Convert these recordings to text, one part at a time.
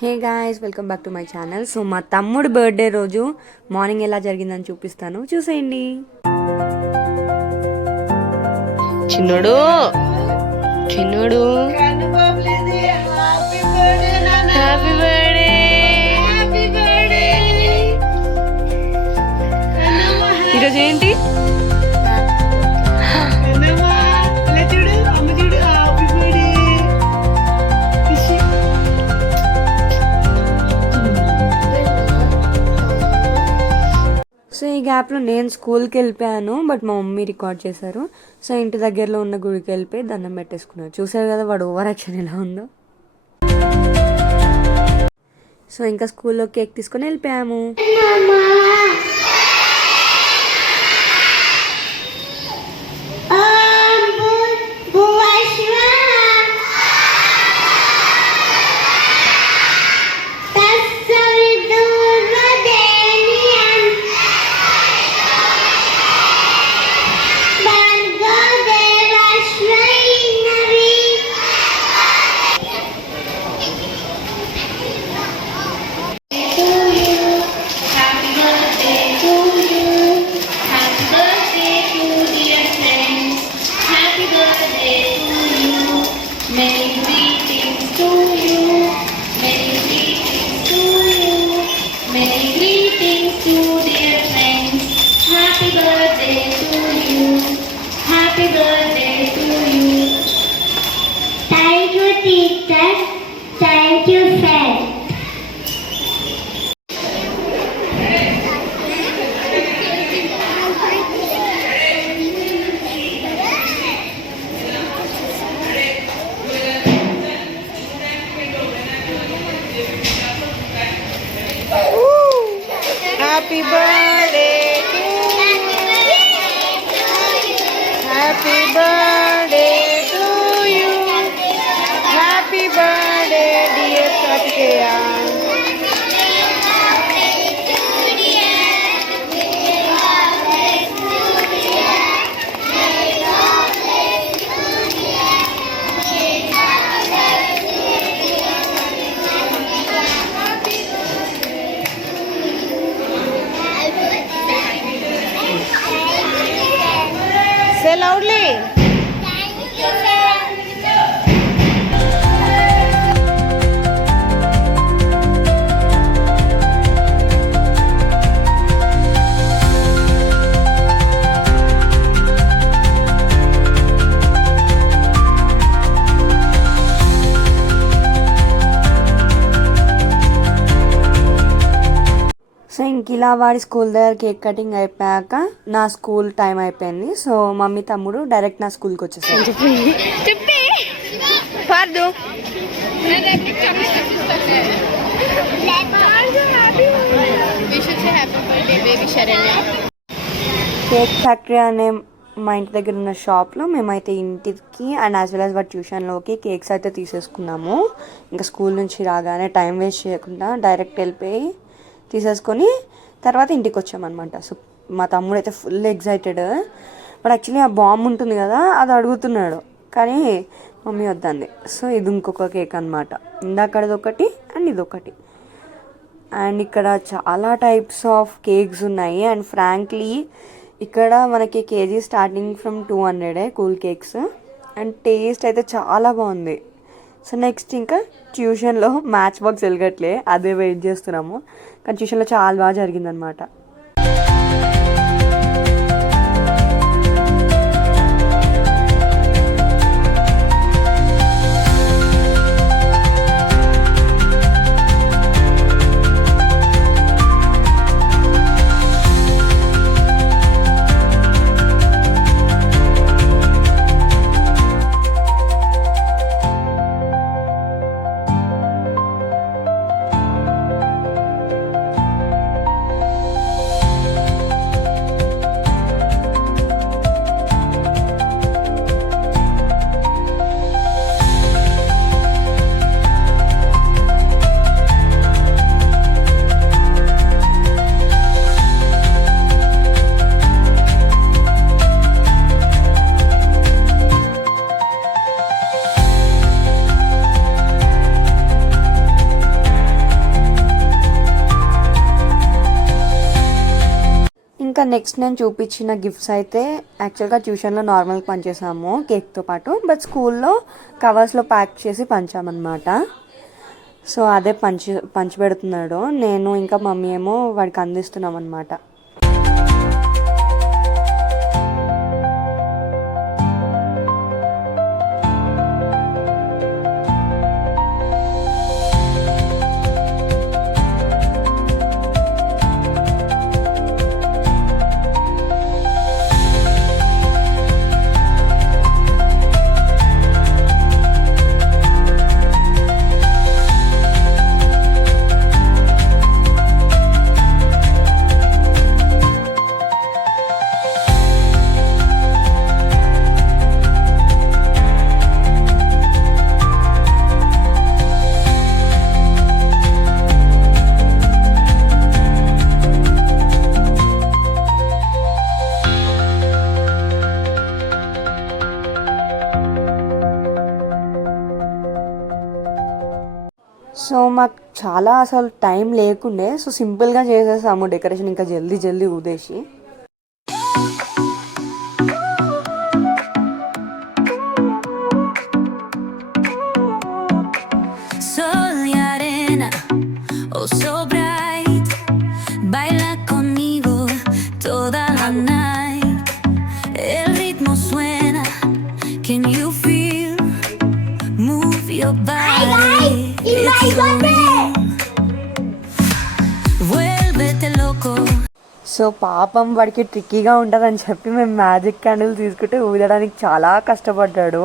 Hey guys, welcome back to my channel. So మా తమ్ముడు బర్త్డే రోజు మార్నింగ్ ఎలా జరిగిందని చూపిస్తాను, చూసేయండి. చిన్నోడు చిన్నోడు హ్యాపీ బర్త్డే. ఈరోజు ఏంటి? సో ఈ గ్యాప్లో నేను స్కూల్కి వెళ్ళిపోయాను, బట్ మా మమ్మీ రికార్డ్ చేశారు. సో ఇంటి దగ్గరలో ఉన్న గుడికి వెళ్ళిపోయి దండం పెట్టేసుకున్నారు. చూసారు కదా వాడు ఓవర్ యాక్షన్ ఎలా ఉందో. సో ఇంకా స్కూల్లో కేక్ తీసుకొని వెళ్ళిపోయాము. Thank you, friend. Happy birthday to you. Happy birthday to you. Happy birthday, dear Kartikeya. Say loudly. So ఇంక ఇలా వాడి స్కూల్ దగ్గర కేక్ కటింగ్ అయిపోయాక నా స్కూల్ టైం అయిపోయింది. సో మమ్మీ తమ్ముడు డైరెక్ట్ నా స్కూల్కి వచ్చేసారు. కేక్ ఫ్యాక్టరీ అనే మా ఇంటి దగ్గర ఉన్న షాప్లో మేమైతే ఇంటికి అండ్ యాజ్ వెల్ యాజ్ వాటి ట్యూషన్లోకి కేక్స్ అయితే తీసేసుకున్నాము. ఇంకా స్కూల్ నుంచి రాగానే టైం వేస్ట్ చేయకుండా డైరెక్ట్ వెళ్ళిపోయి తీసేసుకొని తర్వాత ఇంటికి వచ్చామన్నమాట. సో మా తమ్ముడు అయితే ఫుల్ ఎగ్జైటెడ్. బట్ యాక్చువల్లీ ఆ బాంబ్ ఉంటుంది కదా, అది అడుగుతున్నాడు, కానీ మమ్మీ వద్దంది. సో ఇది ఇంకొక కేక్ అనమాట. ఇందాకది ఒకటి అండ్ ఇదొకటి. అండ్ ఇక్కడ చాలా టైప్స్ ఆఫ్ కేక్స్ ఉన్నాయి. అండ్ ఫ్రాంక్లీ ఇక్కడ మనకి KG starting from 200 cool cakes. And taste అయితే చాలా బాగుంది. సో నెక్స్ట్ ఇంకా ట్యూషన్లో మ్యాచ్ బాక్స్ వెలగట్లే, అదే వెయిట్ చేస్తున్నాము. కానీ ట్యూషన్లో చాలా బాగా జరిగిందనమాట. ఇంకా నెక్స్ట్ నేను చూపించిన గిఫ్ట్స్ అయితే యాక్చువల్గా ట్యూషన్లో నార్మల్గా పంచేసాము కేక్తో పాటు, బట్ స్కూల్లో కవర్స్లో ప్యాక్ చేసి పంచామన్నమాట. సో అదే పంచి పెడుతున్నాడు, నేను ఇంకా మమ్మీ ఏమో వాడికి అందిస్తున్నాం అనమాట. సో మాకు చాలా అసలు టైం లేకుండే, సో సింపుల్గా చేసేసాము డెకరేషన్, ఇంకా జల్దీ జల్దీ ఊదేసి. సో పాపం వాడికి ట్రిక్కీగా ఉంటుందని చెప్పి మేము మ్యాజిక్ క్యాండిల్ తీసుకుంటే ఊదడానికి చాలా కష్టపడ్డాడు.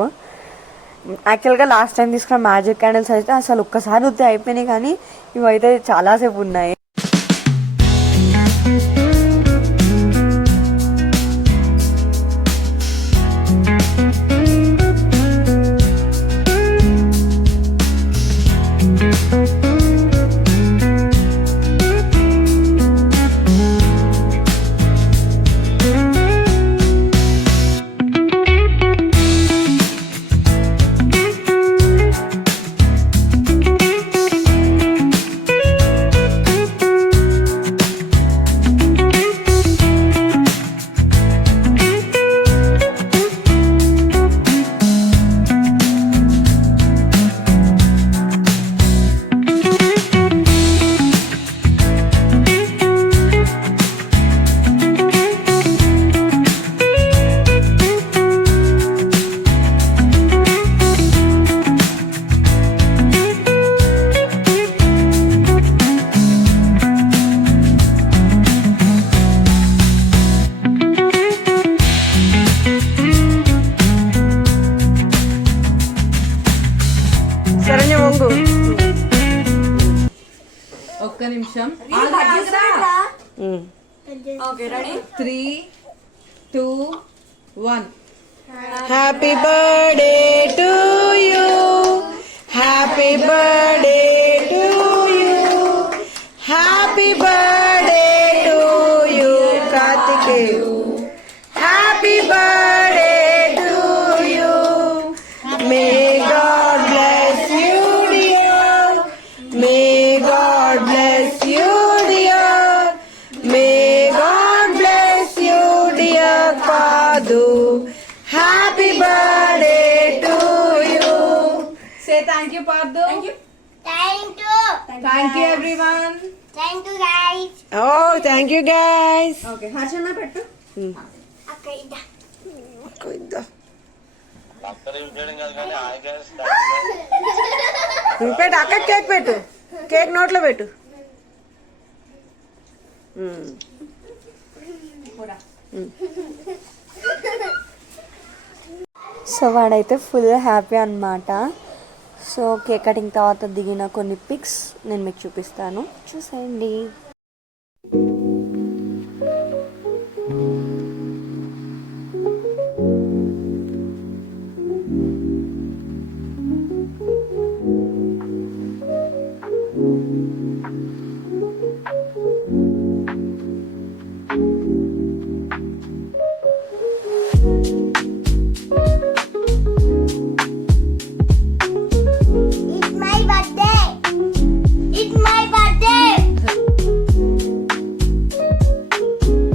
యాక్చువల్గా లాస్ట్ టైం తీసుకున్న మ్యాజిక్ క్యాండిల్స్ అయితే అసలు ఒక్కసారి ఊతే అయిపోయినాయి, కానీ ఇవైతే చాలాసేపు ఉన్నాయి. ఒక్క నిమిషం. 3, 2, 1. Happy birthday to you, happy birthday to you, happy birthday to you Kartikeya, happy birthday to you. May God bless you dear, may God bless you dear, may God bless you dear Padu, happy birthday to you. Say thank you Padu. Thank you. Thank you. Thank you everyone. Thank you guys. Oh, thank you guys. Okay Harshanna పెట్టు. Okay, ida. పెట్టు అక్క, కేక్ పెట్టు, కేక్ నోట్లో పెట్టు. సో వాడైతే full happy అన్నమాట. So cake cutting తర్వాత దిగిన కొన్ని పిక్స్ నేను మీకు చూపిస్తాను, చూసేయండి.